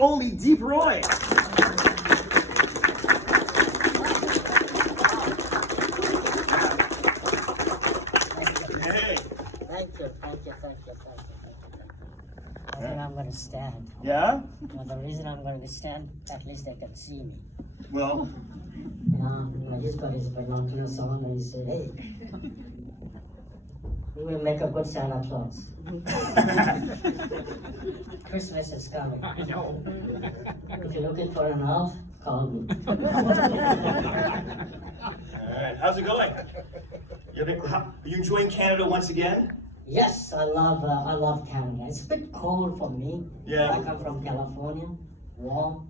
Only Deep Roy. Hey. Thank you. I think I'm going to stand. Yeah? Well, the reason I'm going to stand, at least they can see me. Well, He's got his binoculars on and he said, hey, we will make a good Santa Claus. Christmas is coming. I know. If you're looking for an elf, call me. all right. How's it going? Are you enjoying Canada once again? Yes, I love Canada. It's a bit cold for me. Yeah. I come from California, warm,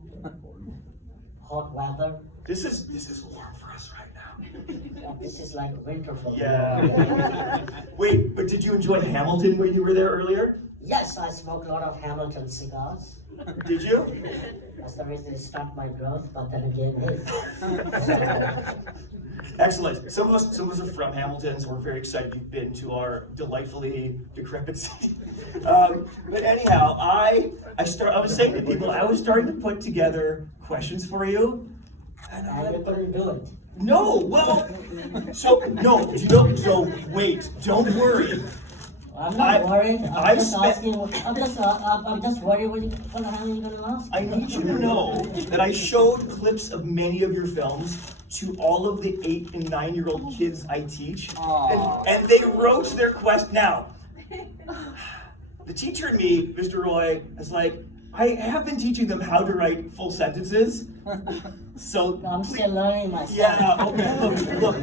hot weather. This is warm for us right now. This is like winter for me. Yeah. Wait, but did you enjoy Hamilton when you were there earlier? Yes, I smoke a lot of Hamilton cigars. Did you? That's the reason it stopped my growth, but then again, hey. Excellent. Some of us are from Hamilton, so we're very excited you've been to our delightfully decrepit city. But anyhow, I was saying to people, I was starting to put together questions for you. And I couldn't do it. no, well, so wait, don't worry. I'm not worried. I'm just spent- asking. I'm just worried what the hell are you going to ask? I need you to know that I showed clips of many of your films to all of the 8 and 9-year-old kids I teach, and they wrote their quest. Now, the teacher in me, Mr. Roy, is like, I have been teaching them how to write full sentences. So I'm still learning myself. yeah, okay. Look,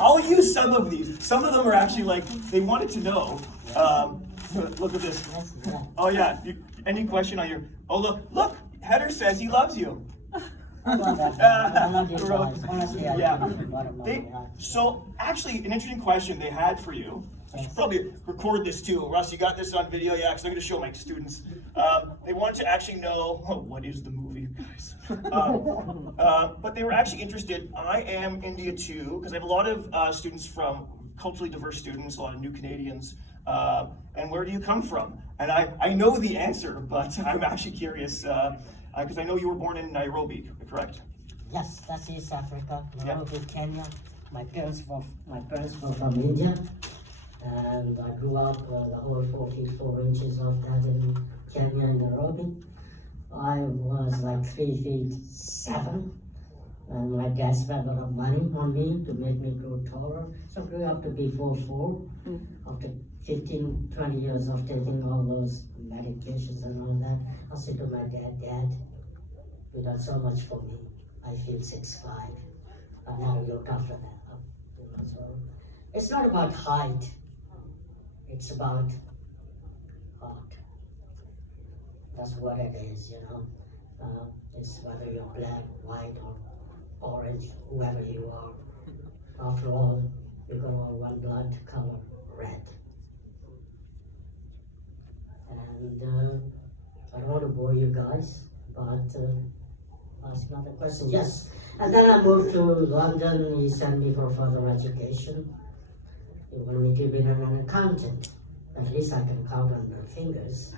I'll use some of these. Some of them are actually like they wanted to know. Look at this. Oh yeah. Any question on your? Oh look. Header says he loves you. I love that. I love you guys. Honestly, I Yeah. love you. Bottom line, So actually, an interesting question they had for you. I should probably record this too. Russ, you got this on video? Yeah, because I'm going to show my students. They wanted to actually know, what is the movie, guys? But they were actually interested. I am India too, because I have a lot of students from culturally diverse students, a lot of new Canadians. And where do you come from? And I know the answer, but I'm actually curious, because I know you were born in Nairobi, correct? Yes, that's East Africa. Yeah. Nairobi, Kenya. My parents were from India. And I grew up the whole 4 feet 4 inches of that in Kenya and Nairobi. I was like 3 feet 7, and my dad spent a lot of money on me to make me grow taller. So I grew up to be 4'4". After 15, 20 years of taking all those medications and all that, I said to my dad, Dad, you done so much for me. I feel 6'5". I've never looked after that. So it's not about height. It's about heart. That's what it is, you know. It's whether you're black, white, or orange, whoever you are. After all, we got all one blood color, red. And I don't want to bore you guys, but ask another question. Yes. And then I moved to London. He sent me for further education. He wanted me to be an accountant. At least I can count on my fingers.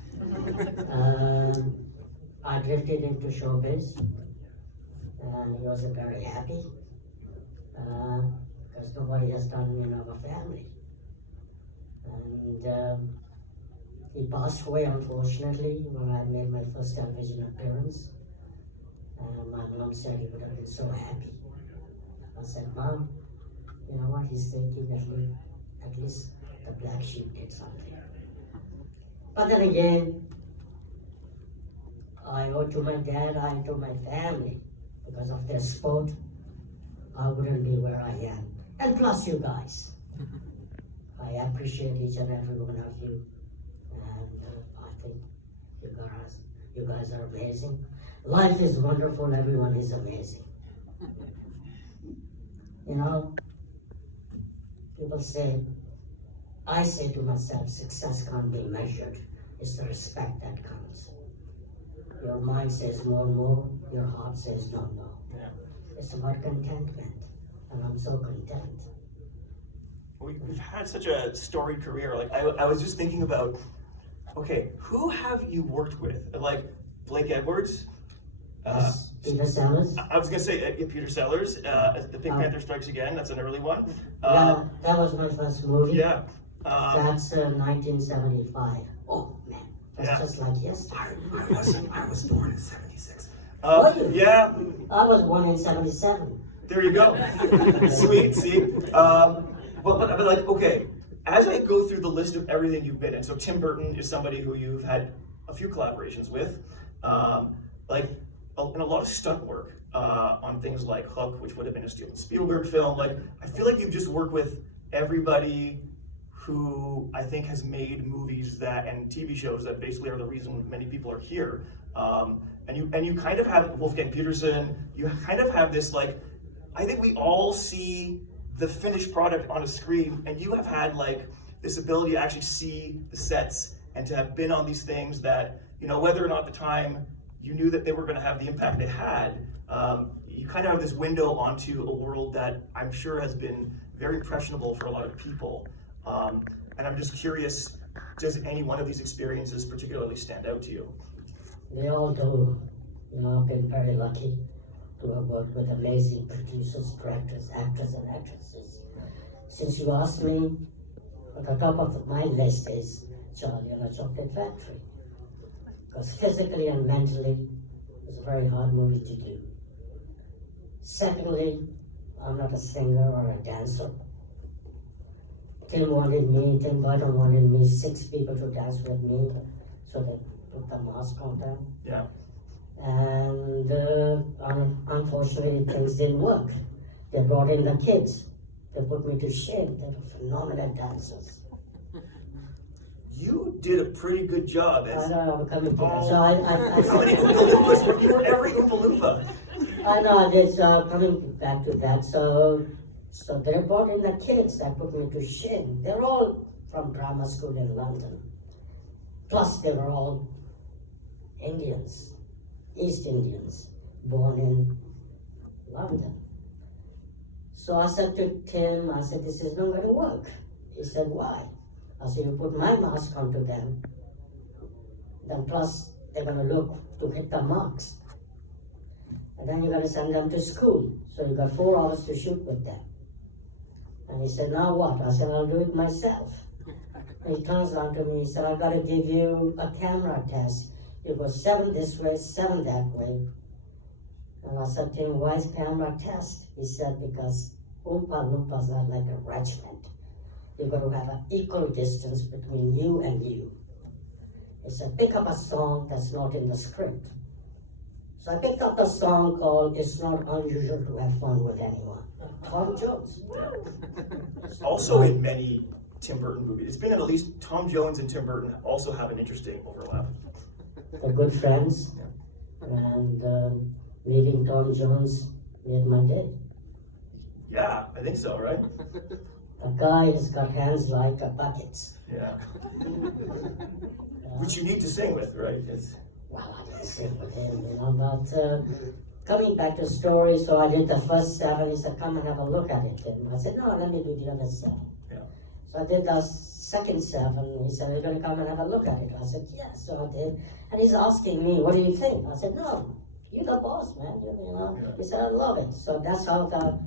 I drifted into showbiz, and he wasn't very happy because nobody has done in our family. And he passed away, unfortunately, when I made my first television appearance. My mom said he would have been so happy. I said, Mom, you know what, he's thinking at least the black sheep did something. But then again, I owe to my dad, I owe to my family. Because of their support, I wouldn't be where I am. And plus you guys. I appreciate each and every one of you. And I think you guys are amazing. Life is wonderful, everyone is amazing. You know, people say, I say to myself, success can't be measured. It's the respect that counts. Your mind says no, your heart says no. Yeah. It's about contentment, and I'm so content. We've had such a storied career. Like I was just thinking about, okay, who have you worked with? Like Blake Edwards, Peter Sellers. I was gonna say Peter Sellers, The Pink Panther Strikes Again. That's an early one. Yeah, that was my first movie. Yeah. That's 1975. Oh man, that's Yeah. just like yesterday. I was born in '76. Were you? Yeah. I was born in '77. There you go. Sweet. See. But like, okay. As I go through the list of everything you've been in, so Tim Burton is somebody who you've had a few collaborations with, and a lot of stunt work on things like Hook, which would have been a Steven Spielberg film. Like, I feel like you've just worked with everybody who I think has made movies that and TV shows that basically are the reason many people are here. And you kind of have Wolfgang Peterson. You kind of have this, like, I think we all see the finished product on a screen, and you have had like this ability to actually see the sets and to have been on these things that, you know, whether or not at the time you knew that they were going to have the impact they had, you kind of have this window onto a world that I'm sure has been very impressionable for a lot of people. And I'm just curious, does any one of these experiences particularly stand out to you? They all do. You know, I've been very lucky to have worked with amazing producers, directors, actors, and actresses. Since you asked me, at the top of my list is Charlie and the Chocolate Factory. Because physically and mentally, it was a very hard movie to do. Secondly, I'm not a singer or a dancer. Tim Burton wanted me, 6 people to dance with me, so they put the mask on them. Yeah. And unfortunately, things didn't work. They brought in the kids. They put me to shame. They were phenomenal dancers. You did a pretty good job. I know, I'm coming to that. So How many Oompa Loompas? You were every Oompa Loompa. I know, this, coming back to that. So they brought in the kids that put me to shame. They're all from drama school in London. Plus, they were all Indians, East Indians, born in London. So I said to Tim, I said, this is not going to work. He said, why? I said, you put my mask onto them, then plus they're going to look to hit the marks. And then you're going to send them to school. So you got 4 hours to shoot with them. And he said, now what? I said, I'll do it myself. And he turns around to me, he said, I've got to give you a camera test. You go 7 this way, 7 that way. And I said to him, why is camera test? He said, because Oompa Loompas are like a regiment. You've got to have an equal distance between you and you. He said, pick up a song that's not in the script. So I picked up a song called It's Not Unusual to Have Fun with Anyone. Tom Jones. Also in many Tim Burton movies. It's been at least Tom Jones and Tim Burton also have an interesting overlap. They're good friends. And meeting Tom Jones made my day. Yeah, I think so, right? The guy has got hands like buckets. Yeah. Which you need to sing with, right? Well, I didn't sing with him, you know, but coming back to the story, so I did the first 7. He said, come and have a look at it. And I said, no, let me do the other 7. Yeah. So I did the second 7. He said, you're going to come and have a look at it. I said, yes. So I did. And he's asking me, what do you think? I said, no, you're the boss, man. You know. Yeah. He said, I love it. So that's how the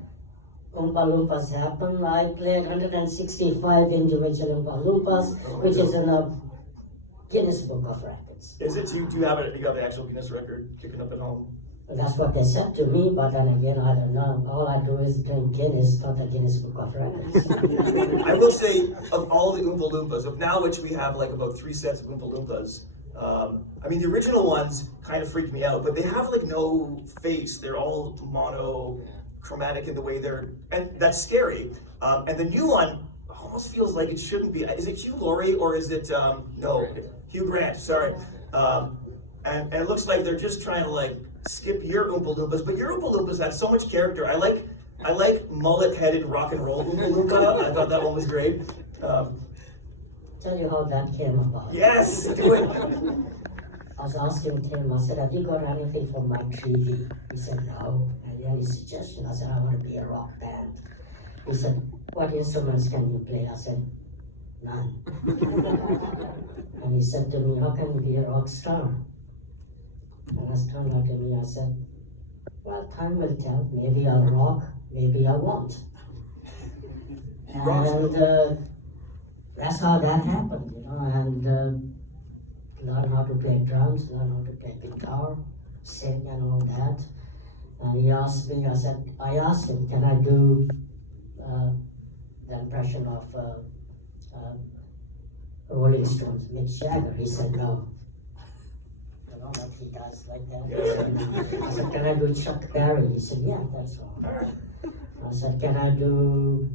Oompa Loompas happened. I played 165 individual Oompa Loompas, which is in a Guinness Book of Records. Is it? Do you have the actual Guinness record kicking up at home? That's what they said to me, but then again, I don't know. All I do is drink Guinness, not the Guinness Book of Records. I will say, of all the Oompa Loompas, of now which we have like about 3 sets of Oompa Loompas, I mean, the original ones kind of freaked me out, but they have like no face. They're all monochromatic in the way they're, and that's scary. And the new one almost feels like it shouldn't be. Is it Hugh Laurie or is it, no, Hugh Grant, sorry. And it looks like they're just trying to like skip your Oompa Loompas, but your Oompa Loompas have so much character. I like mullet-headed rock and roll Oompa Loompa. I thought that one was great. Tell you how that came about. Yes, do it. I was asking Tim, I said, have you got anything for my TV? He said, no. And any suggestion? I said, I want to be a rock band. He said, what instruments can you play? I said, none. And he said to me, how can you be a rock star? And I turned out to me, I said, well, time will tell. Maybe I'll rock, maybe I won't. And that's how that happened, and learn how to play drums, learn how to play guitar, sing and all that. And he asked me, I asked him, can I do the impression of Rolling Stones, Mick Jagger? He said no. Like he does like that. I said, can I do Chuck Berry? He said, yeah, that's all. I said, can I do,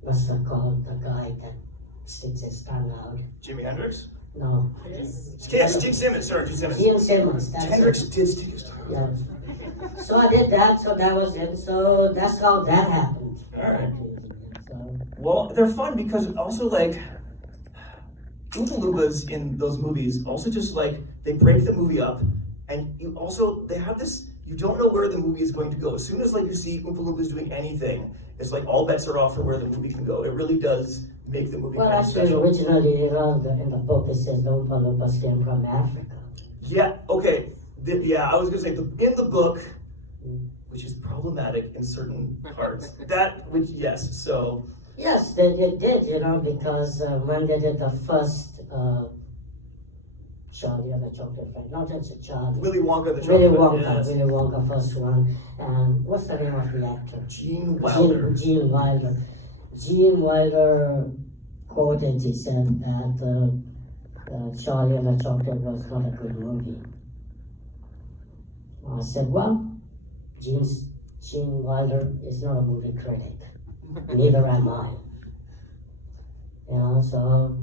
what's that called, the guy that sticks his tongue out? Jimi Hendrix? No. Yes, Gene Simmons, sorry, Gene Simmons. Gene Simmons, that's Hendrix it. did stick his tongue out. Yeah. So I did that, so that was it. So that's how that happened. Alright. So, Well, they're fun because also like Oompa Loompas in those movies also just like they break the movie up, and they have this, you don't know where the movie is going to go. As soon as like you see Oompa Loompas doing anything, it's like all bets are off for where the movie can go. It really does make the movie well, kind of actually, special. originally, in the book, it says the Oompa Loompas came from Africa. Yeah, okay. I was gonna say in the book, which is problematic in certain parts. Yes, so. Yes, they did, because when they did the first Charlie and the Chocolate Factory, not just a Charlie. Willy Wonka, the Willy chocolate. Wonka, Yes. Willy Wonka, first one. And what's the name of the actor? Gene Wilder. Gene Wilder. Gene Wilder quoted, he said that Charlie and the Chocolate was not a good movie. I said, well, Gene Wilder is not a movie critic. Neither am I. So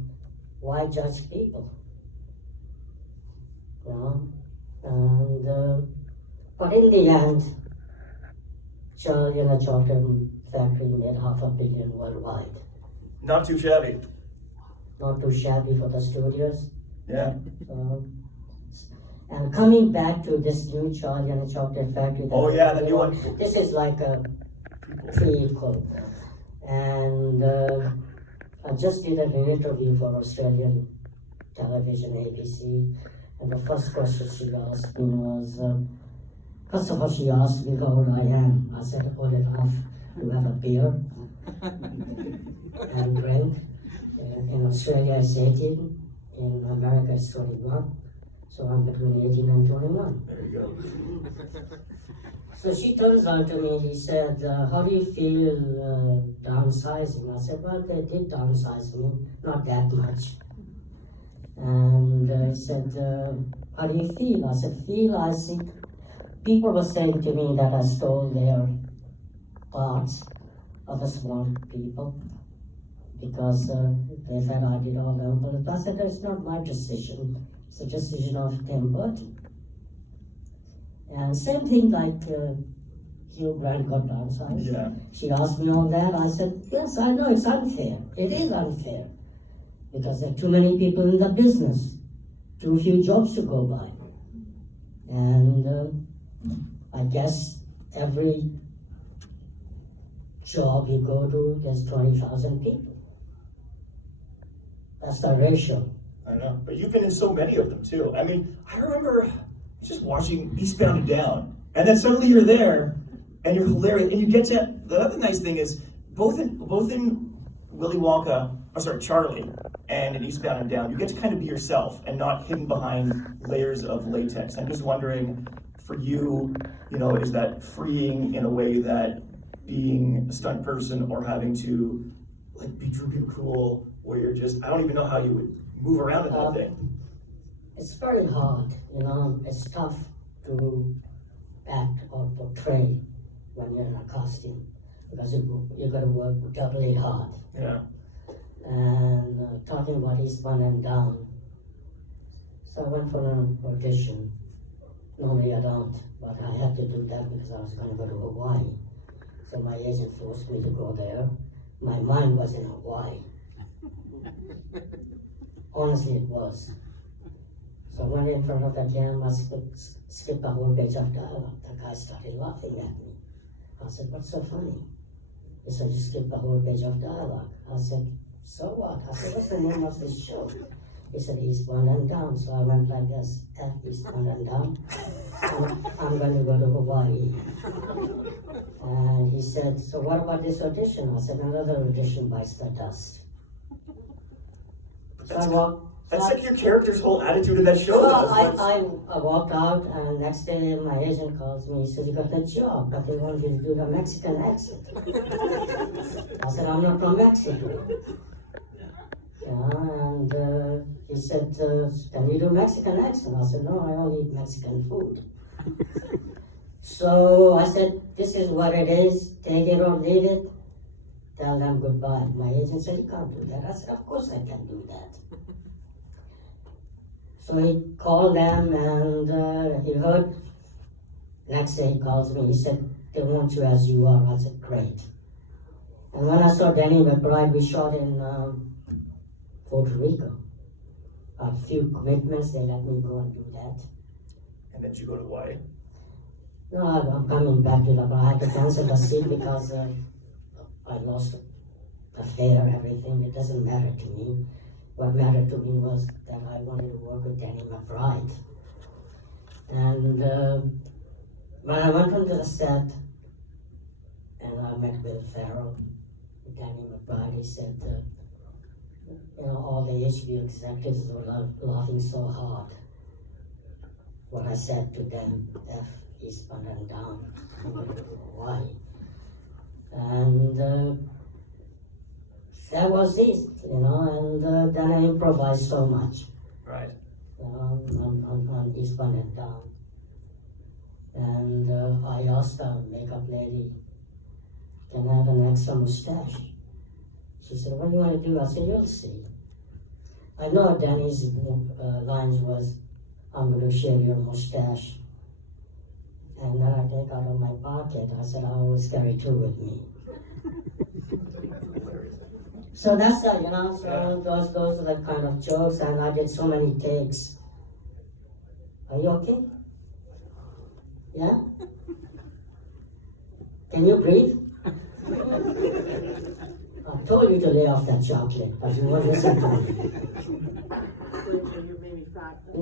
why judge people? And but in the end, Charlie and the Chocolate Factory made $500 million worldwide. Not too shabby. Not too shabby for the studios. Yeah. And coming back to this new Charlie and the Chocolate Factory. Oh yeah, the new one. This is like a prequel. And I just did an interview for Australian television, ABC, and the first question she asked me was, first of all, she asked me how old I am. I said, old enough to have a beer and drink. In Australia, it's 18. In America, it's 21. So I'm between 18 and 21. There you go. So she turns out to me, he said, how do you feel downsizing? I said, well, they did downsize me, not that much. And he said, how do you feel? I said, I see, people were saying to me that I stole their parts, other small people, because they said I did all that. But I said, it's not my decision, it's a decision of Tim Burton. And same thing like Hugh Grant got downsized. Yeah. She asked me all that. I said, yes, I know it's unfair. It is unfair. Because there are too many people in the business. Too few jobs to go by. And I guess every job you go to, there's 20,000 people. That's the ratio. I know, but you've been in so many of them too. I mean, I remember just watching Eastbound and Down, and then suddenly you're there, and you're hilarious, and you get to. The other nice thing is both in Willy Wonka, Charlie, and in Eastbound and Down, you get to kind of be yourself and not hidden behind layers of latex. I'm just wondering, for you, is that freeing in a way that being a stunt person or having to like be droopy cool, where you're just, I don't even know how you would move around in that thing. It's very hard, it's tough to act or portray when you're in a costume because you got to work doubly hard. Yeah. And talking about Eastbound and Down, so I went for an audition. Normally I don't, but I had to do that because I was going to go to Hawaii. So my agent forced me to go there. My mind was in Hawaii. Honestly, it was. So I went in front of the camera, skipped a whole page of dialogue. The guy started laughing at me. I said, what's so funny? He said, you skipped a whole page of dialogue. I said, so what? I said, what's the name of this show? He said, eastbound and down. So I went like this, F, eastbound and down. I'm going to go to Hawaii. And he said, so what about this audition? I said, another audition bites the dust. So I walked. That's like your character's whole attitude in that show. Well, though. I walked out, and next day my agent calls me. He says, you got the job, but they want you to do the Mexican accent. I said, I'm not from Mexico. Yeah, and he said, can you do Mexican accent? I said, no, I only eat Mexican food. So I said, this is what it is, take it or leave it, tell them goodbye. My agent said, you can't do that. I said, of course I can do that. So he called them and he heard. Next day he calls me, he said, they want you as you are. I said, great. And when I saw Danny McBride, we shot in Puerto Rico. A few commitments, they let me go and do that. And then you go to Hawaii. No, I'm coming back to but I had to cancel the seat because I lost the fare, everything. It doesn't matter to me. What mattered to me was that I wanted to work with Danny McBride. And when I went onto the set, and I met Will Ferrell, Danny McBride, he said, all the HBO executives were laughing so hard. What I said to them, F, eastbound and down, why? And that was it, and then I improvised so much. Right. On eastbound and down. And I asked the makeup lady, can I have an extra mustache? She said, what do you want to do? I said, you'll see. I know Danny's lines was, I'm going to shave your mustache. And then I take out of my pocket, I said, I always carry two with me. So that's that, so those are the kind of jokes, and I did so many takes. Are you okay? Yeah? Can you breathe? I told you to lay off that chocolate, but you won't listen to me.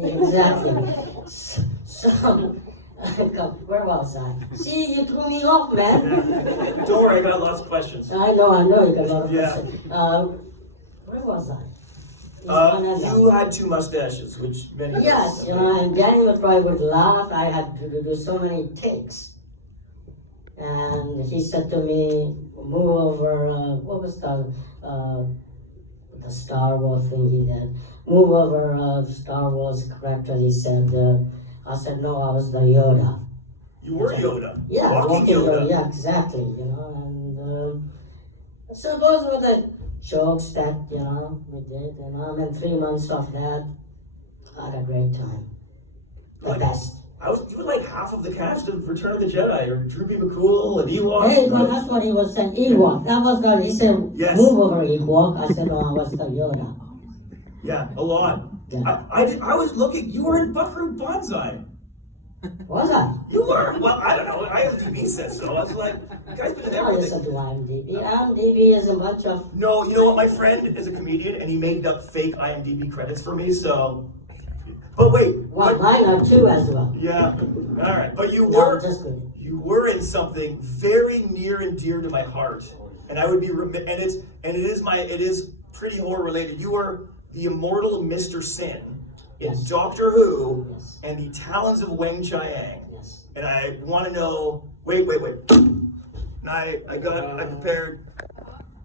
Exactly. So, where was I? See, you threw me off, man. Don't worry, I got lots of questions. I know, you got a lot of Yeah. questions. Where was I? You had two mustaches, which many. Yes, and Danny McBride would laugh. I had to do so many takes. And he said to me, move over, what was the Star Wars thing he did? Move over Star Wars character, he said. I said, no, I was the Yoda. You were Yoda. Yeah, walking Yoda. Yeah, exactly, and so those were the jokes that, we did, and 3 months of that, I had a great time. The Like, best. You were like half of the cast of Return of the Jedi, or Droopy McCool and Ewok. Hey, God, that's what he was saying, Ewok. That was the, he said, Yes. move over Ewok. I said, no, I was the Yoda. Yeah, a lot. Yeah. I was looking, you were in Buckaroo Banzai. Was I? You were? Well, I don't know. IMDb says so. I was like, you guys been in I everything. listen to IMDb. IMDb is a bunch of... No, you know what? My friend is a comedian, and he made up fake IMDb credits for me, so... But wait. Well, mine are too as well. Yeah. All right. But you No, were... just good. You were in something very near and dear to my heart, and I would be it is pretty horror related. You were the immortal Mr. Sin in Yes. Doctor Who Yes. and the Talons of Weng Chiang. Yes. And I want to know. Wait. And I prepared.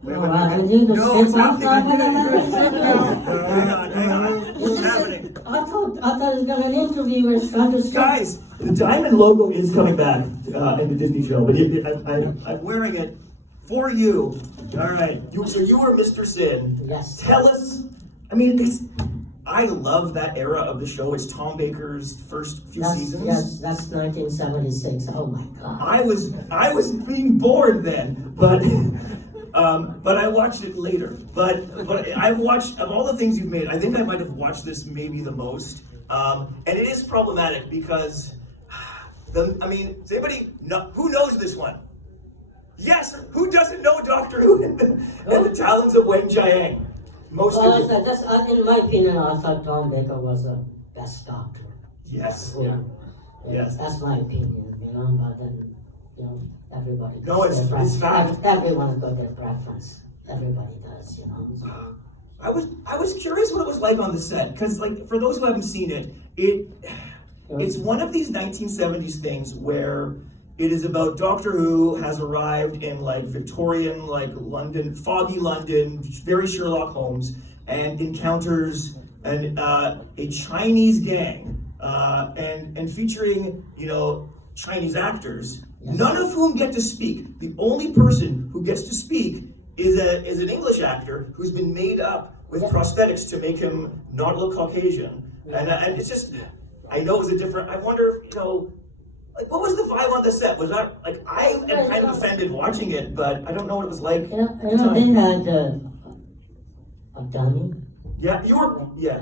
Wait. I need to No, it's sit off happening. that. Hang on. It's happening. I thought it was going to an interview where it's trying to stop. Guys, the diamond logo is coming back in the Disney show, but I'm wearing it for you. All right. So you were Mr. Sin. Yes. Tell us. I love that era of the show. It's Tom Baker's first few seasons. Yes, that's 1976. Oh my God. I was being born then, but I watched it later. But I've watched, of all the things you've made, I think I might have watched this maybe the most. And it is problematic because, does anybody know, who knows this one? Yes, who doesn't know Doctor Who and the Talons of Weng Chiang? Most Well, people. that's, in my opinion, I thought Tom Baker was the best doctor. Yes. Yeah. Yes. That's my opinion, but then, everybody. No, does it's- their it's preference. fact. Everyone's got their preference. Everybody does, So. I was curious what it was like on the set, because like for those who haven't seen it, it's one of these 1970s things where it is about Doctor Who has arrived in like Victorian, like London, foggy London, very Sherlock Holmes, and encounters a Chinese gang, and featuring Chinese actors, Yes. none of whom get to speak. The only person who gets to speak is an English actor who's been made up with prosthetics to make him not look Caucasian, and it's just, I know it was a different. I wonder, like what was the vibe on the set? Was that like I am kind of offended watching it, but I don't know what it was like. They had a dummy. Yeah, you were. Yeah.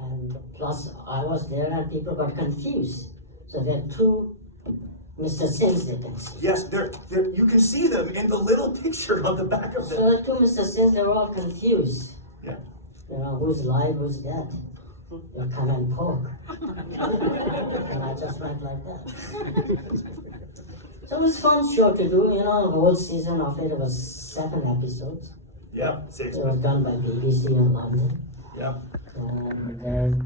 And plus I was there and people got confused. So there are two Mr. Sims they can see. Yes, they're, you can see them in the little picture on the back of them. So the two Mr. Sims, they were all confused. Yeah. Who's live, who's dead. You come and poke. And I just went like that. So it was a fun show to do, the whole season of it was 7 episodes. Yeah, 6. It was done by BBC in London. Yeah. And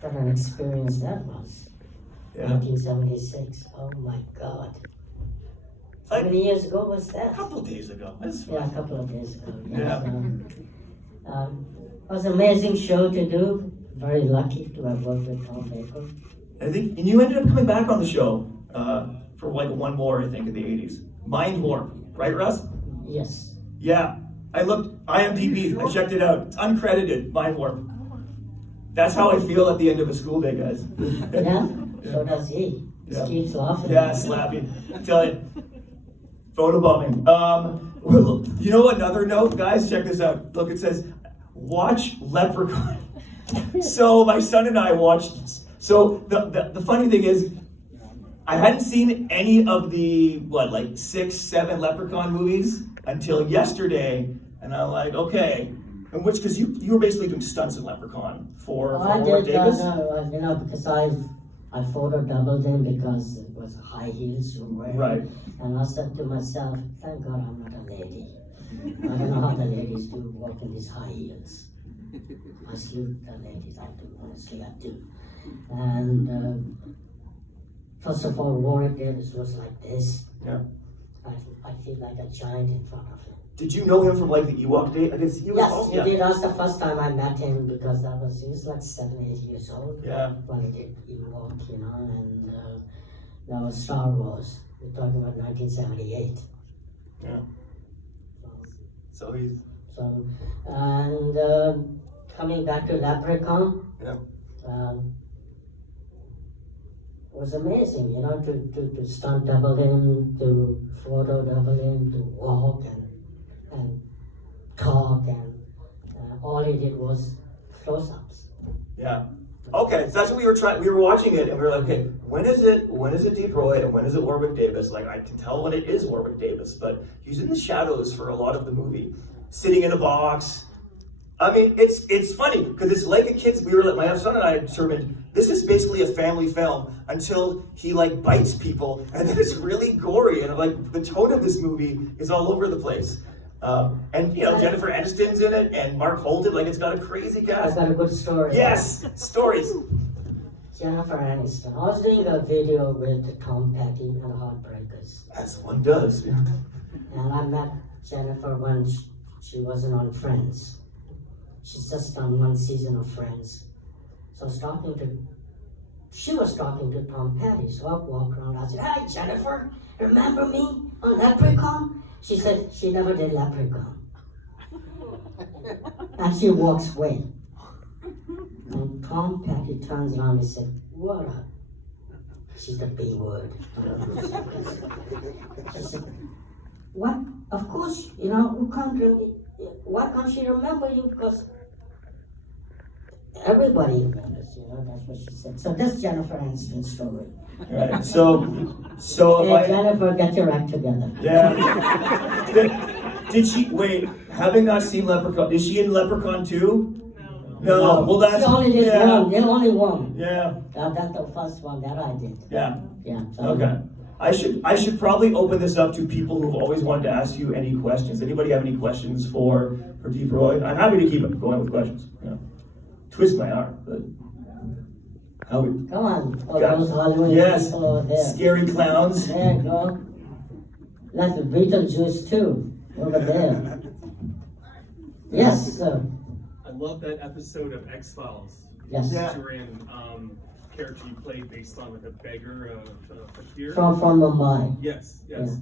what an experience that was. Yeah. 1976. Oh my God. How many years ago was that? A couple days ago. That's Yeah, a fine. couple of days ago. Yeah. It was an amazing show to do. Very lucky to have worked with Tom Baker. I think, and you ended up coming back on the show for like one more, I think, in the 80s. Mind Warp, right, Russ? Yes. Yeah. I looked, IMDb, I checked it out. It's uncredited, Mind Warp. That's how I feel at the end of a school day, guys. Yeah? So does he. Yeah. He keeps laughing. Yeah, slappy. I tell you. Photobombing. Well, another note, guys, check this out. Look, it says, watch Leprechaun. So my son and I watched. So the funny thing is, I hadn't seen any of the 6, 7 Leprechaun movies until yesterday, and I'm like, okay. And because you were basically doing stunts in Leprechaun for I Warwick did, Davis. because I photo doubled him because it was high heels you were wearing. Right. And I said to myself, thank God I'm not a lady. I don't know how the ladies do walk in these high heels. I salute the ladies, I do, honestly I do. And first of all, Warwick Davis was like this. Yeah. I feel like a giant in front of him. Did you know him from like the Ewok days? I guess he was. Yes, Yeah. he did. That's the first time I met him because he was like 7, 8 years old. Yeah. When he did Ewok, and that was Star Wars. We're talking about 1978. Yeah. So he's. So, and coming back to Leprechaun, Yeah. was amazing, to stunt double him, to photo double him, to walk and talk, and all he did was close-ups. Yeah. Okay, so that's what we were trying. We were watching it, and we were like, okay, when is it Deep Roy, and when is it Warwick Davis? Like, I can tell when it is Warwick Davis, but he's in the shadows for a lot of the movie, sitting in a box. I mean, it's funny because it's like a kid's. We were like, my son and I determined this is basically a family film until he like bites people, and then it's really gory, and like the tone of this movie is all over the place. And Jennifer Aniston's in it, and Mark Holden. Like, it's got a crazy I've cast. got a good story. Yes, stories. Jennifer Aniston. I was doing a video with Tom Petty and Heartbreakers. As one does. Yeah. And I met Jennifer when she wasn't on Friends. She's just done 1 season of Friends. So she was talking to Tom Petty. So I walked around. I said, "Hi, Jennifer, remember me on Leprechaun?" She said she never did Leprechaun. And she walks away. And Tom Petty turns around and said, "What up?" She's the B word. She said, "What? Of course, why can't she remember you? Because everybody remembers, that's what she said." So that's Jennifer Aniston's story. Right. So if Hey, Jennifer, get your act together. Yeah. Did she, wait, having not seen Leprechaun, is she in Leprechaun 2? No, well that's, She only did yeah, one. They only one. yeah, That's the first one that I did. yeah, Yeah. So okay. I should probably open this up to people who've always wanted to ask you any questions. Anybody have any questions for Deep Roy? I'm happy to keep going with questions. Yeah. Twist my arm, but how we? Come on, all Got it. those Hollywood Yes, people over there. scary clowns. There you go. Like the Beetlejuice too, over there. Yes, sir. I love that episode of X-Files. Yes. Yeah. You were in character you played based on like a beggar, fakir. From Mumbai. Yes, yes.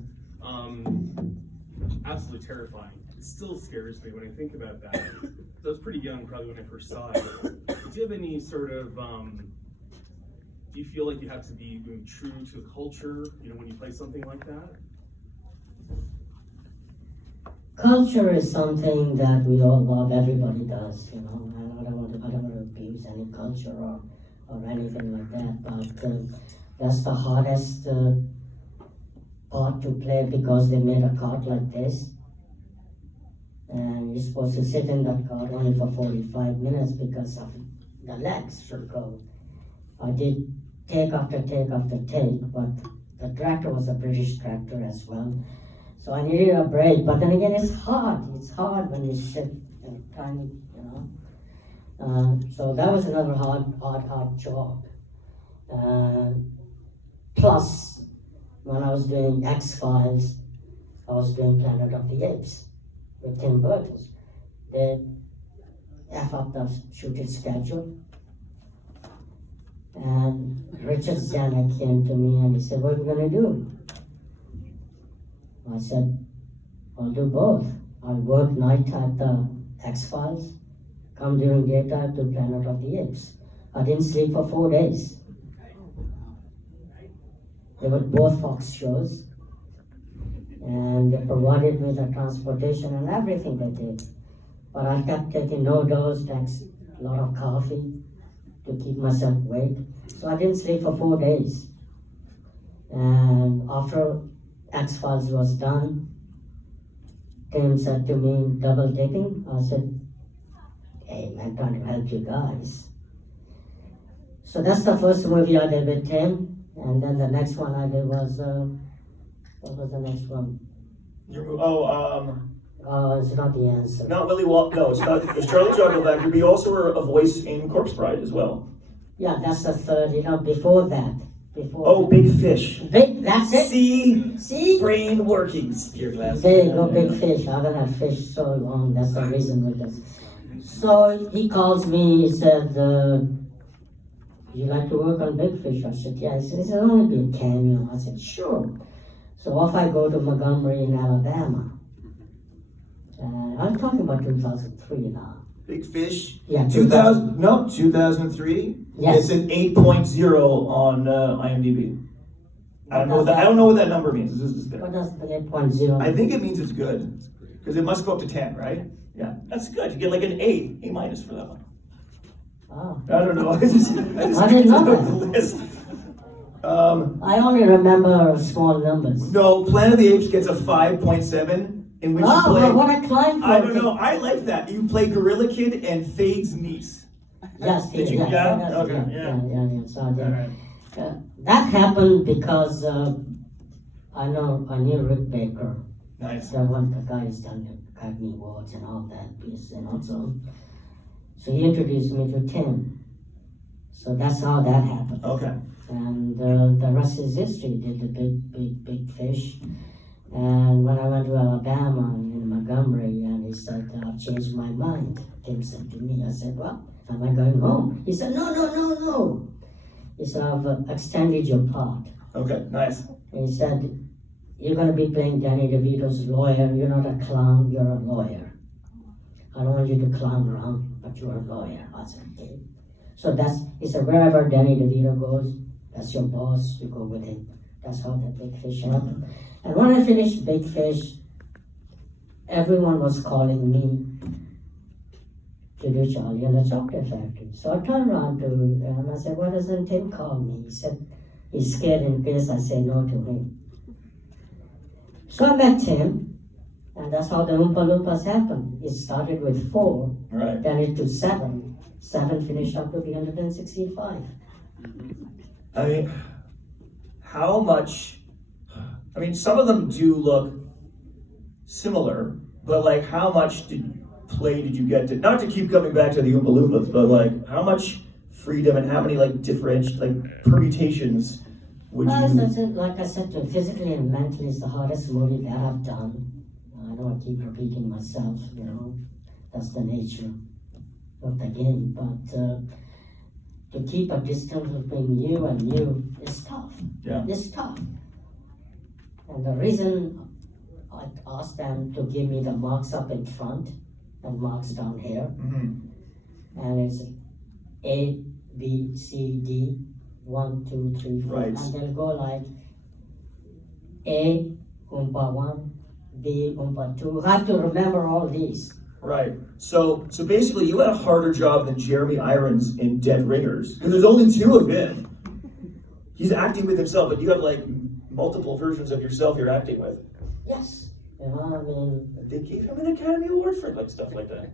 Absolutely terrifying. It still scares me when I think about that. I was pretty young probably when I first saw it. Do you have any sort of, do you feel like you have to be true to a culture, when you play something like that? Culture is something that we all love, everybody does, and I don't want to abuse any culture or anything like that, but that's the hardest part to play because they made a cart like this. And you're supposed to sit in that cart only for 45 minutes because of the legs should go. I did take after take after take, but the tractor was a British tractor as well. So I needed a break, but then again, it's hard. It's hard when you sit and trying, so that was another hard job. Plus, when I was doing X-Files, I was doing Planet of the Apes with Tim Burton. They F up the shooting schedule. And Richard Zanuck came to me and he said, "What are we gonna do?" I said, "I'll do both. I'll work night at the X-Files, come during daytime to Planet of the Apes." I didn't sleep for 4 days. They were both Fox shows, and they provided me the transportation and everything they did. But I kept taking no dose, drank a lot of coffee to keep myself awake. So I didn't sleep for 4 days. And after X-Files was done, Tim said to me, "Double dipping?" I said, "Hey, I'm trying to help you guys." So that's the first movie I did with Tim. And then the next one I did was, what was the next one? It's not the answer. Not Willy Wonka, no, it's not, it's Charlie Chocolate Factory, but you also were a voice in Corpse Bride as well. Yeah, that's the third, before that. Big Fish. That's it. See? Brain working, Szpirglas. There you go, Big Fish. I haven't had fish so long, that's the reason with this. So he calls me, he said, "You like to work on Big Fish?" I said, "Yeah." He said, "It's only be a cameo." I said, "Sure." So off I go to Montgomery in Alabama. I'm talking about 2003 now. Big Fish. Yeah, 2003. Yes. It's an 8.0 on IMDb. I don't know what that number means. What does the 8.0 I think it means it's good, because it must go up to 10, right? Yeah, that's good. You get like an A minus for that one. Oh. I don't know. I didn't know that. List. I only remember small numbers. No, Planet of the Apes gets a 5.7. In which you Oh, play, well, what a climb for I don't know. I like that. You play Gorilla Kid and Fade's niece. Yes, Did you? yes, Yeah? yes, Okay, yeah. So I did. All right. That happened because I knew Rick Baker. Nice. So one of the guys done the Academy Awards and all that piece, so he introduced me to Tim. So that's how that happened. Okay. And the rest is history. Did the big fish. And when I went to Alabama in Montgomery, and he said, "I've changed my mind." Tim said to me, I said, "Well, am I going home?" He said, No. He said, "I've extended your part." Okay, nice. And he said, "You're going to be playing Danny DeVito's lawyer. You're not a clown, you're a lawyer. I don't want you to clown around, but you're a lawyer." I said, "Okay." So he said, "Wherever Danny DeVito goes, that's your boss, you go with him." That's how the Big Fish happened. And when I finished Big Fish, everyone was calling me to do Charlie and the Chocolate Factory. So I turned around to him and I said, "Why doesn't Tim call me?" He said, he's scared in case I say no to him. So I met Tim, And that's how the Oompa Loompas happened. It started with 4, Right. then it to 7. 7 finished up to be 165. I mean, how much? I mean, some of them do look similar, but like, how much play did you get to? Not to keep coming back to the Oompa Loompas, but like, how much freedom and how many like different permutations would Well, you? like I said, physically and mentally is the hardest movie that I've done. I don't want to keep repeating myself, you know. That's the nature of the game. But to keep a distance between you and you is tough. Yeah. It's tough. And the reason I asked them to give me the marks up in front and marks down here, Mm-hmm. and it's A, B, C, D, 1, 2, 3, 4, Right. and they'll go like A, Oompa 1, B, Oompa 2. I have to remember all these. Right. So basically, you had a harder job than Jeremy Irons in Dead Ringers, because there's only 2 of him. He's acting with himself, but you have like multiple versions of yourself you're acting with. Yes. You know, I mean, They gave him an Academy Award for like stuff like that.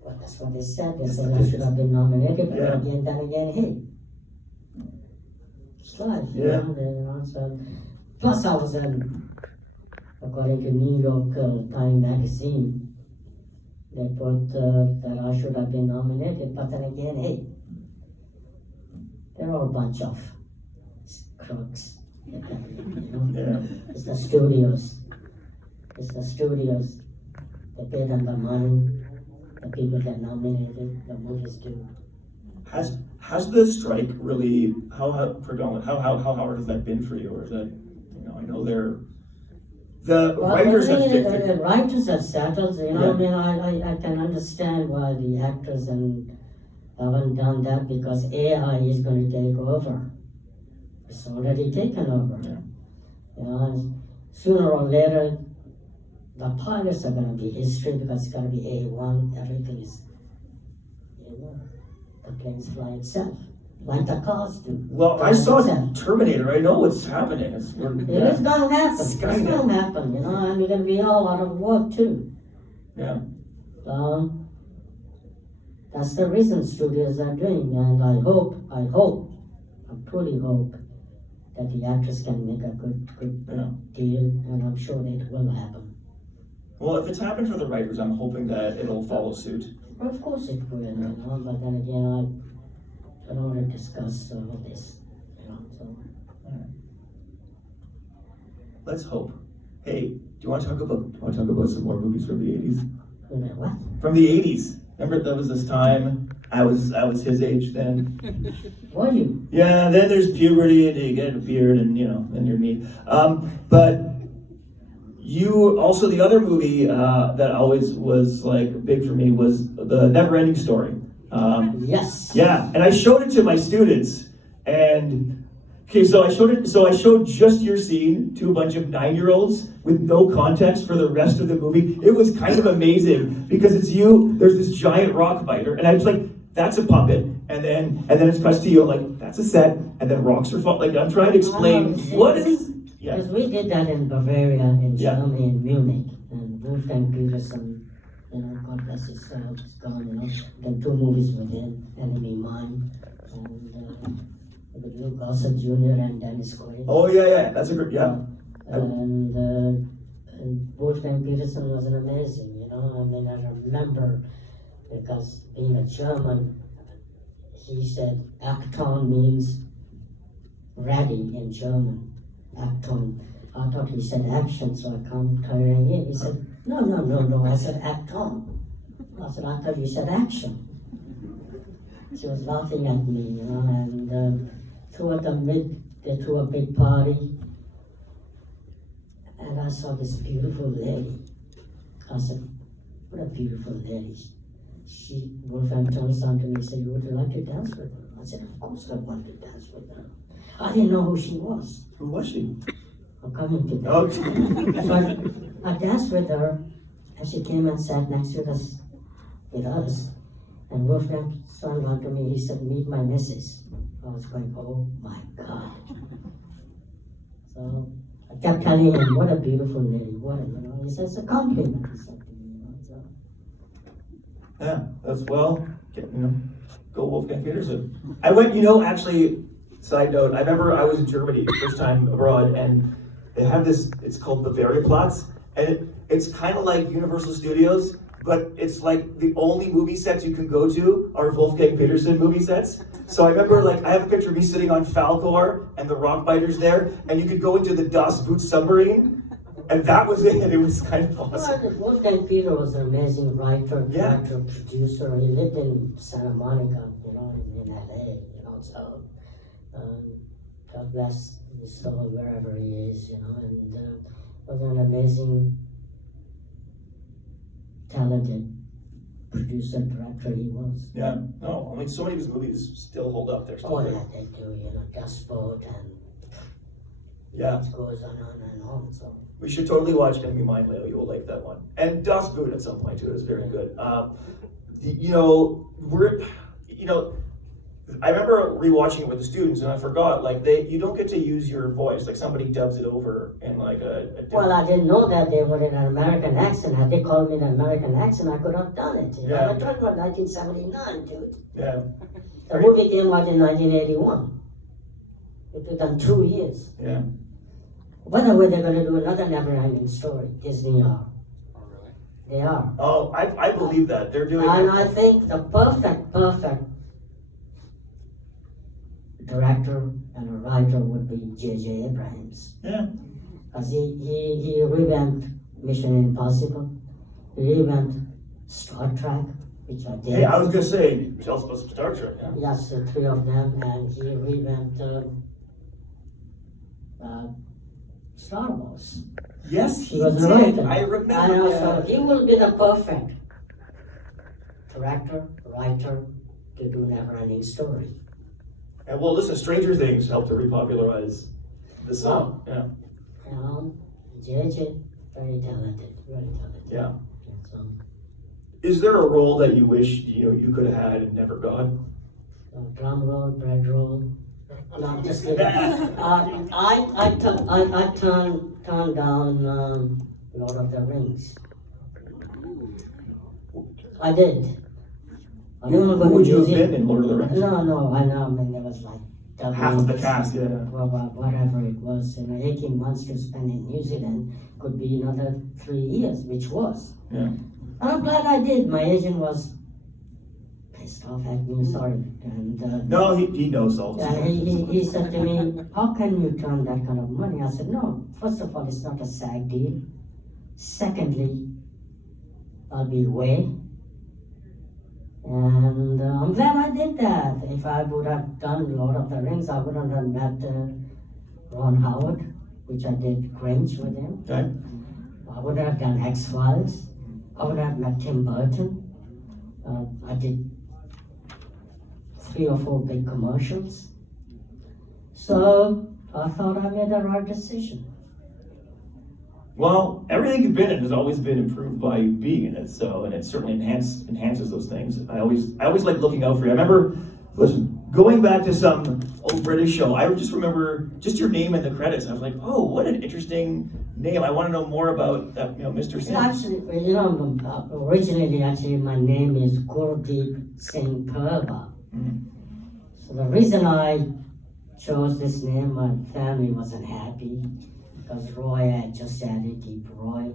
well, that's what they said. They That's said the I should business. have been nominated, but Yeah. then again, hey. It's life, you Yeah. know, so. Plus, I was in, according to New York Time magazine, they put that I should have been nominated, but then again, hey, they're all a bunch of crooks. You know? Yeah. It's the studios. It's the studios. They pay them the money. The people get nominated. The movies do. Has the strike really how hard has that been for you? Or is that, you know, I know the writers have The writers have settled. You know, Yeah. I mean, I can understand why the actors haven't done that, because AI is going to take over. It's already taken over. Yeah. You know, and sooner or later, the pilots are going to be history, because it's going to be A1. Everything is, you know, the planes fly itself, like the cars do. Well, I Fly saw itself. Terminator. I know what's happening. It's It's gonna happen. It's Skynet. gonna happen, you know, and we're gonna be all out of work too. Yeah. That's the reason studios are doing, and I truly hope that the actors can make a good Yeah. deal, and I'm sure it will happen. Well, if it's happened for the writers, I'm hoping that it'll follow suit. Of course it will, you know, but then again, I don't want to discuss all this, you know, so. Let's hope. Hey, do you want to talk about some more movies from the 80s? What? From the 80s. Remember there was this time I was his age then. Were you? Yeah, then there's puberty and you get a beard and you know, then you're me. But you also, the other movie that always was like big for me was the Never Ending Story. Yes. Yeah, and I showed it to my students, and okay, so I showed just your scene to a bunch of 9-year-olds with no context for the rest of the movie. It was kind of amazing because it's you. There's this giant rock biter, and I was like, "That's a puppet," and then it's cuts to you. I'm like, "That's a set," and then rocks are falling. Like I'm trying to explain what is. Yeah. Because we did that in Bavaria, in Yeah. Germany, in Munich, and Wolfgang Peterson, you know, God bless his soul, he's gone, you know. Done 2 movies with him, Enemy Mine, and with Lou Gossett Jr. and Dennis Quaid. Oh yeah, that's a good yeah. And Wolfgang Peterson was an amazing, you know. I mean, I remember, because being a German, he said Achtung means ready in German. Achtung. I thought he said action, so I can't carry in. He said, no, I said Achtung. I said, I thought you said action. She was laughing at me, you know, and they threw a big party, and I saw this beautiful lady. I said, what a beautiful lady. Wolfgang turns on to me and said, would you like to dance with her? I said, of course I want to dance with her. I didn't know who she was. Who was she? I'm coming to that. Okay. So I danced with her, and she came and sat next to us, with us. And Wolfgang turned on to me, he said, meet my missus. I was going, oh my God. So I kept telling him, what a beautiful lady, what a, you know, he says, a compliment, he said to me, you know, so. Yeah, that's well, go Wolfgang Peterson. I went, actually, side note, I remember I was in Germany first time abroad, and they have this, it's called Bavaria Platz, and it's kind of like Universal Studios, but it's like the only movie sets you can go to are Wolfgang Peterson movie sets. So I remember, like, I have a picture of me sitting on Falkor and the Rockbiters there, and you could go into the Das Boot submarine, and that was it. It was kind of awesome. Well, Wolfgang Peter was an amazing writer, Yeah. director, producer. He lived in Santa Monica, you know, in LA, you know, so God bless his soul wherever he is, you know, and was an amazing, talented producer, director he was. Yeah, no, I mean, so many of his movies still hold up. They're still Oh great. yeah, they do, you know, Dust Boat and Yeah. it goes on and on, so. We should totally watch Enemy Mine, Leo. You will like that one. And Das Boot at some point too is very good. I remember rewatching it with the students, and I forgot, like, you don't get to use your voice. Like, somebody dubs it over in like a different. Well, I didn't know that they were in an American accent. Had they called me an American accent, I could have done it. You know? Yeah. I'm talking about 1979, dude. Yeah, The movie came out in 1981. It took them 2 years. yeah. By the way, they're going to do another never-ending story. Disney are. They are. Oh, I believe that they're doing. And I think the perfect director and a writer would be J.J. Abrams. Yeah. Because he revamped Mission Impossible. He revamped Star Trek, which I did. Hey, I was gonna say, tell us about some Star Trek. Yeah. Yes, the three of them, and he revamped Star Wars. Yes, he He was did. a writer. I remember. I know, that. so he will be the perfect director, writer to do never-ending story. And well, listen, Stranger Things helped to repopularize the song. Yeah. You know, JJ, very talented, very talented. Yeah. So, Is there a role that you wish you could have had and never got? drum roll, bread roll. No, I'm just kidding. I turned down Lord of the Rings. I did. I didn't want to Who go would to you have museum. been in Lord of the Rings? No, I know. I mean, there was like Half of the cast, yeah. whatever it was. 18 months to spend in New Zealand could be another 3 years, which was. Yeah. And I'm glad I did. My agent was pissed off at me, sorry. And No, he knows all this. he said to me, how can you turn that kind of money? I said, no, first of all, it's not a SAG deal. Secondly, I'll be away. And I'm glad I did that. If I would have done Lord of the Rings, I wouldn't have met Ron Howard, which I did Grinch with him. Okay. I would have done X-Files. I would have met Tim Burton. I did 3 or 4 big commercials. So I thought I made the right decision. Well, everything you've been in has always been improved by you being in it. So, and it certainly enhances those things. I always like looking out for you. I remember, going back to some old British show. I just remember just your name in the credits. I was like, oh, what an interesting name. I want to know more about that, Mr. Singh. Actually, originally, actually, my name is Gurdeep Singh Purva. Mm. So the reason I chose this name, my family wasn't happy because Roy had just added Deep Roy.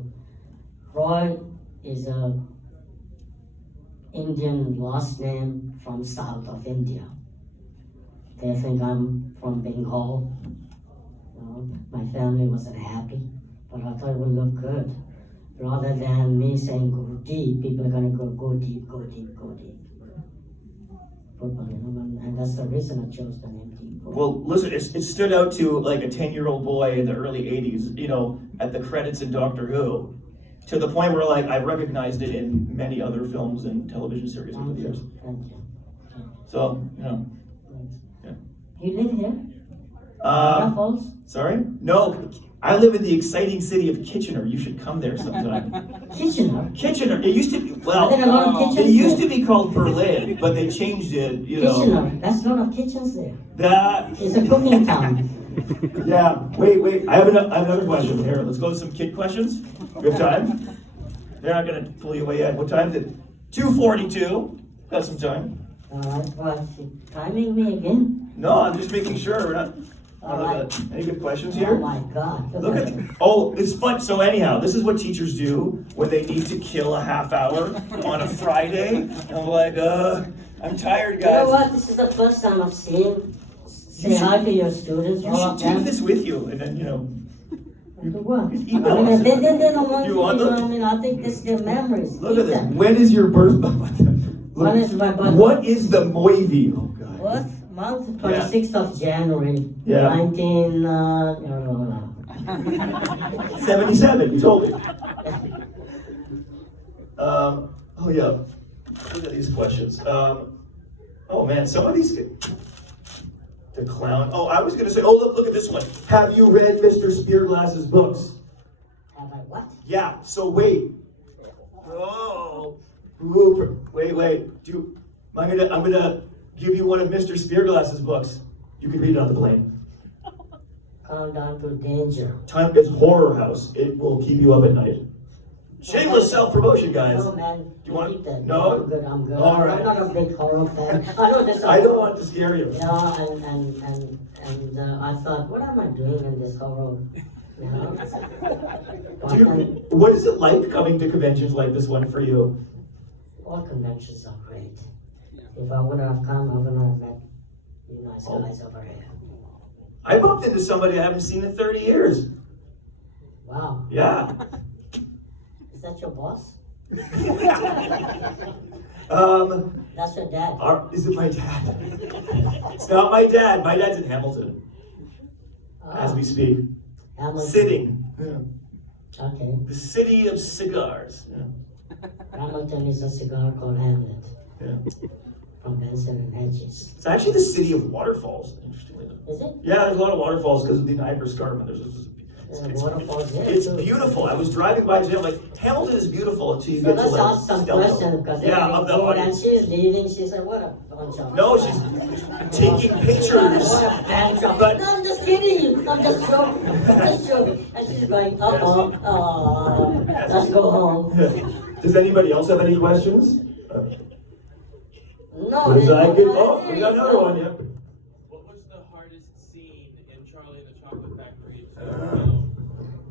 Roy is a Indian last name from south of India. They think I'm from Bengal. My family wasn't happy, but I thought it would look good. Rather than me saying go deep, people are gonna go deep, go deep, go deep. And that's the reason I chose the name Deep Roy. Well, listen, it stood out to like a 10-year-old boy in the early 80s, at the credits in Doctor Who, to the point where like I recognized it in many other films and television series over the years. Thank you. So, Yeah. You live here? Niagara Falls? Sorry? No, I live in the exciting city of Kitchener. You should come there sometime. Kitchener? Kitchener. It used to be, Are there a lot of it kitchens used there? to be called Berlin, but they changed it, Kitchener, that's a lot of kitchens there. That, It's a cooking town. Yeah, wait. I have another question here. Let's go to some kid questions. We have time? They're not gonna pull you away yet. What time is it? 2:42. Got some time. Alright, what, timing me again? No, I'm just making sure we're not. Alright. Any good questions Oh here? my God. Look at. Oh, it's fun. So anyhow, this is what teachers do when they need to kill a half hour on a Friday. I'm like, I'm tired, You know guys. what, this is the first time I've seen, say should- hi to your students, You all should of take them. this with you, and then To what? you I email mean, us. if they don't want You to, want them? I mean, I think this is their memories. Look Keep at this. them. When is your birthday? When is my birthday? What is the Moivy? Oh God. What? Month? 26th of January. Yeah. 77. You told me. Oh yeah. Look at these questions. Oh man, some of these. The clown. Oh, I was gonna say. Oh, look at this one. Have you read Mr. Szpirglas's books? Have I what? Yeah. So wait. Oh. Ooh, wait. I'm gonna give you one of Mr. Szpirglas's books. You can read it on the plane. Countdown to danger. It's Horror House. It will keep you up at night. Shameless self-promotion, guys. No, man. Do you want keep that. No? I'm good. All right. I'm not a big horror fan. I know this. I don't want to scare you. Yeah, and I thought, what am I doing in this horror? You know? What is it like coming to conventions like this one for you? All conventions are great. If I wouldn't have come, I wouldn't have met you nice guys over here. I bumped into somebody I haven't seen in 30 years. Wow. Yeah. Is that your boss? That's your dad. Is it my dad? It's not my dad. My dad's in Hamilton as we speak. Hamilton. Sitting. Yeah. Okay. The city of cigars. Yeah. Hamilton is a cigar called Hamlet. Yeah. From Benson and Hedges. It's actually the city of waterfalls, interestingly enough. Is it? Yeah, there's a lot of waterfalls because of the Niagara Escarpment. There's waterfalls there. It's too. beautiful. I was driving by today. I'm like, Hamilton is beautiful until you So get to let's like ask some Stelco. questions because Yeah, of the and audience. she's leaving. She said, "What a bunch of." No, she's taking pictures. What a bunch of. But- No, I'm just kidding. I'm just joking. And she's going, let's go home. Does anybody else have any questions? No. We got there's another one. Yeah. What was the hardest scene in Charlie and the Chocolate Factory?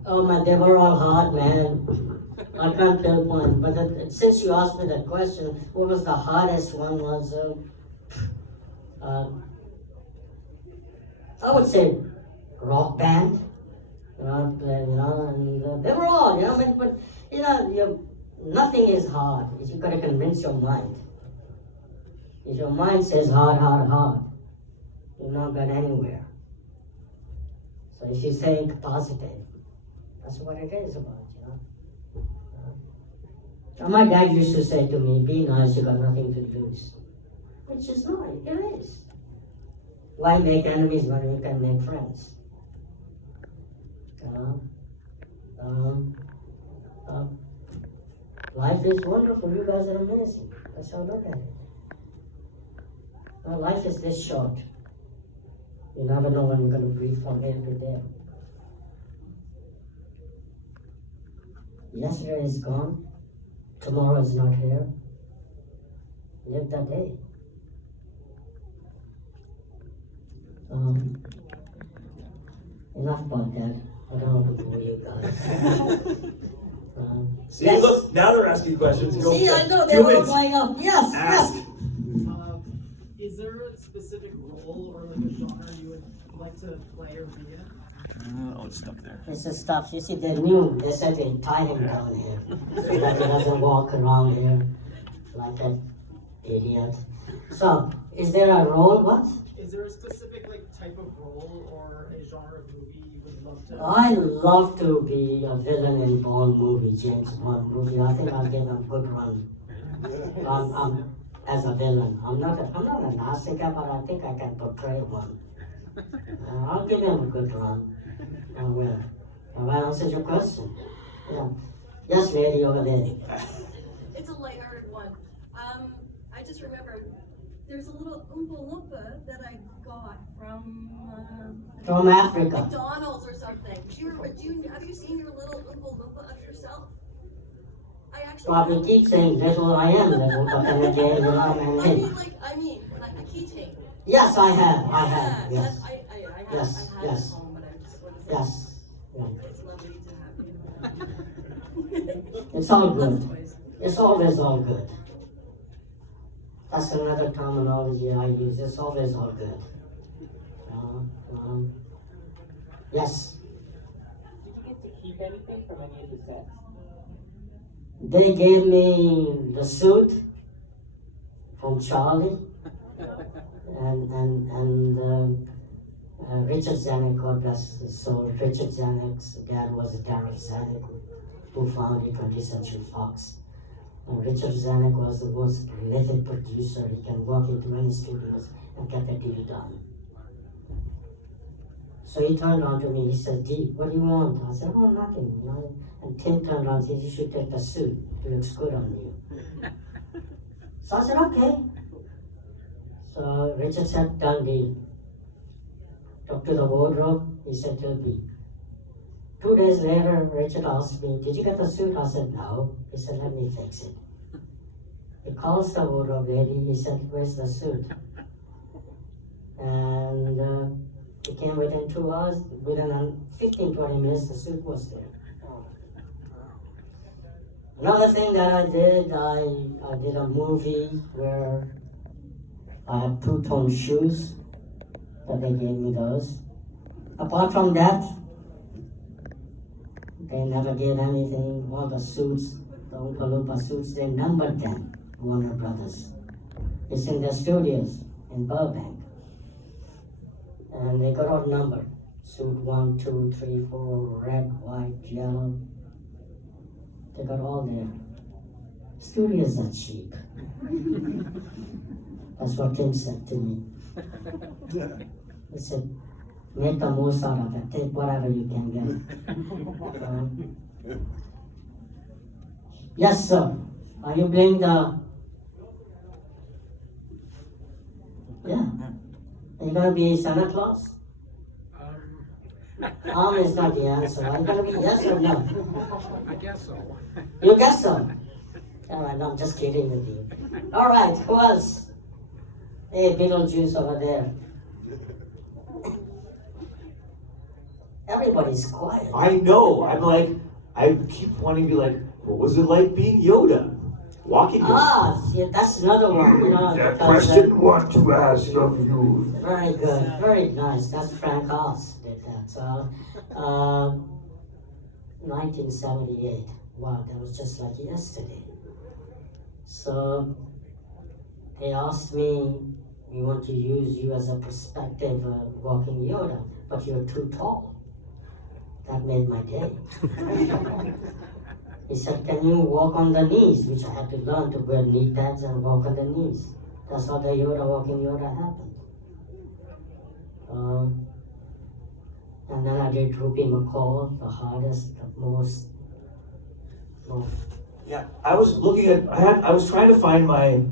Oh man, they were all hard, man. I can't pinpoint, but since you asked me that question, what was the hardest one was, I would say rock band, and they were all, but nothing is hard. You gotta convince your mind. If your mind says hard, you're not going anywhere. So if you think positive, that's what it is about, And my dad used to say to me, be nice, you got nothing to lose. Which is not, it is. Why make enemies when you can make friends? Life is wonderful, you guys are amazing. That's how I look at it. Well, life is this short. You never know when you're going to breathe from here to there. Yesterday is gone. Tomorrow is not here. Live that day. Enough about that. I don't want to bore you guys. See, yes. look, now they're asking questions. Go. See, I know 2 they're all minutes. going up. Yes, Ask. yes. Is there a specific role or like a genre you would like to play or be in? Oh, it's stuck there. This is stuff. You see, they're new. They said they tied him down here so that he doesn't walk around here like an idiot. So, is there a role? What? Is there a specific like type of role or a genre of movie you would love to? I love to be a villain in Bond movie, James Bond movie. I think I'll give him a good run. As a villain, I'm not a nasty guy, but I think I can portray one. I'll give him a good run. I will. Have I answered your question? Yeah. Yes, lady over there. It's a lighthearted one. I just remember there's a little Oompa Loompa that I got From Africa. McDonald's or something. Have you seen your little Oompa Loompa of yourself? I actually. Well, we keep saying little, I am little, but then again, you know, I mean, like a keychain. Yes, I have, Yeah, yes. I Yes, had yes. it at home, but I just want to say. Yes, yeah. It's lovely to have you. It's all Lots of good. toys. It's always all good. That's another terminology I use. It's always all good. Yes. Did you get to keep anything from any of the sets? They gave me the suit from Charlie and Richard Zanuck, God bless his soul. Richard Zanuck's dad was Derek Zanuck, who founded 20th Century Fox. And Richard Zanuck was the most prolific producer. He can walk into any studios and get the deal done. So he turned around to me, he said, "Dee, what do you want?" I said, "Oh, nothing, you know." And Tim turned around and said, "You should take the suit. It looks good on you." So I said, "Okay." So Richard said, "Done deal." Took to the wardrobe, he said, "Till be." 2 days later, Richard asked me, "Did you get the suit?" I said, "No." He said, "Let me fix it." He calls the wardrobe lady, he said, "Where's the suit?" And he came within 2 hours, within 15-20 minutes, the suit was there. Another thing that I did a movie where I have 2-tone shoes, that they gave me those. Apart from that, they never gave anything. All the suits, the Oompa Loompa suits, they numbered them, Warner Brothers. It's in their studios in Burbank. And they got all numbered. Suit 1, 2, 3, 4, red, white, yellow. They got all there. Studios are cheap. That's what Tim said to me. He said, "Make the most out of it. Take whatever you can get." Yes, sir. Are you playing the... Yeah. Are you gonna be Santa Claus? Is not the answer. Are you gonna be yes or no? I guess so. You guess so. All right, no, I'm just kidding with you. All right, who else? Hey, Beetlejuice over there. Everybody's quiet. I know. I'm like, I keep wanting to be like, what was it like being Yoda? Walking Yoda. Ah, yeah, that's another one. You know, That because, question want to ask of you. very good, very nice. That's Frank Oz did that. So, 1978. Wow, that was just like yesterday. So, they asked me, "We want to use you as a perspective walking Yoda, but you're too tall." That made my day. He said, "Can you walk on the knees?" Which I had to learn to wear knee pads and walk on the knees. That's how the walking Yoda happened. And then I did Droopy McCall, the hardest, the most. Yeah, I was looking at, I was trying to find my,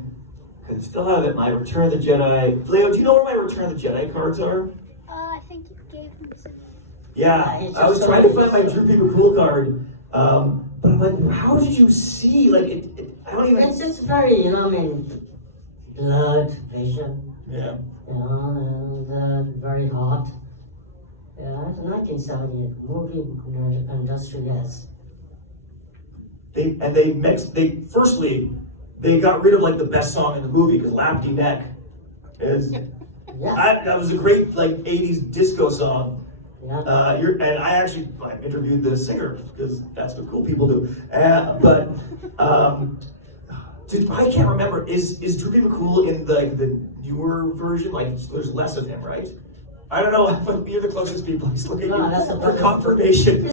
I still have it, my Return of the Jedi. Leo, do you know where my Return of the Jedi cards are? I think you gave him some. Yeah, he's I was just trying to gonna- find my Droopy McCool card, but I'm like, how did you see? Like, I don't even. It's just very, you know, I mean, blood, vision, Yeah. you know, and very hot. Yeah, it's 1978 movie industry, yes. Firstly, they got rid of like the best song in the movie because Lapty Neck is, Yeah, that was a great like 80s disco song. yeah. And I interviewed the singer because that's what cool people do. Dude, I can't remember. Is Droopy McCool in the newer version? Like, there's less of him, right? I don't know. You're the closest people. He's looking No, that's the for problem. confirmation.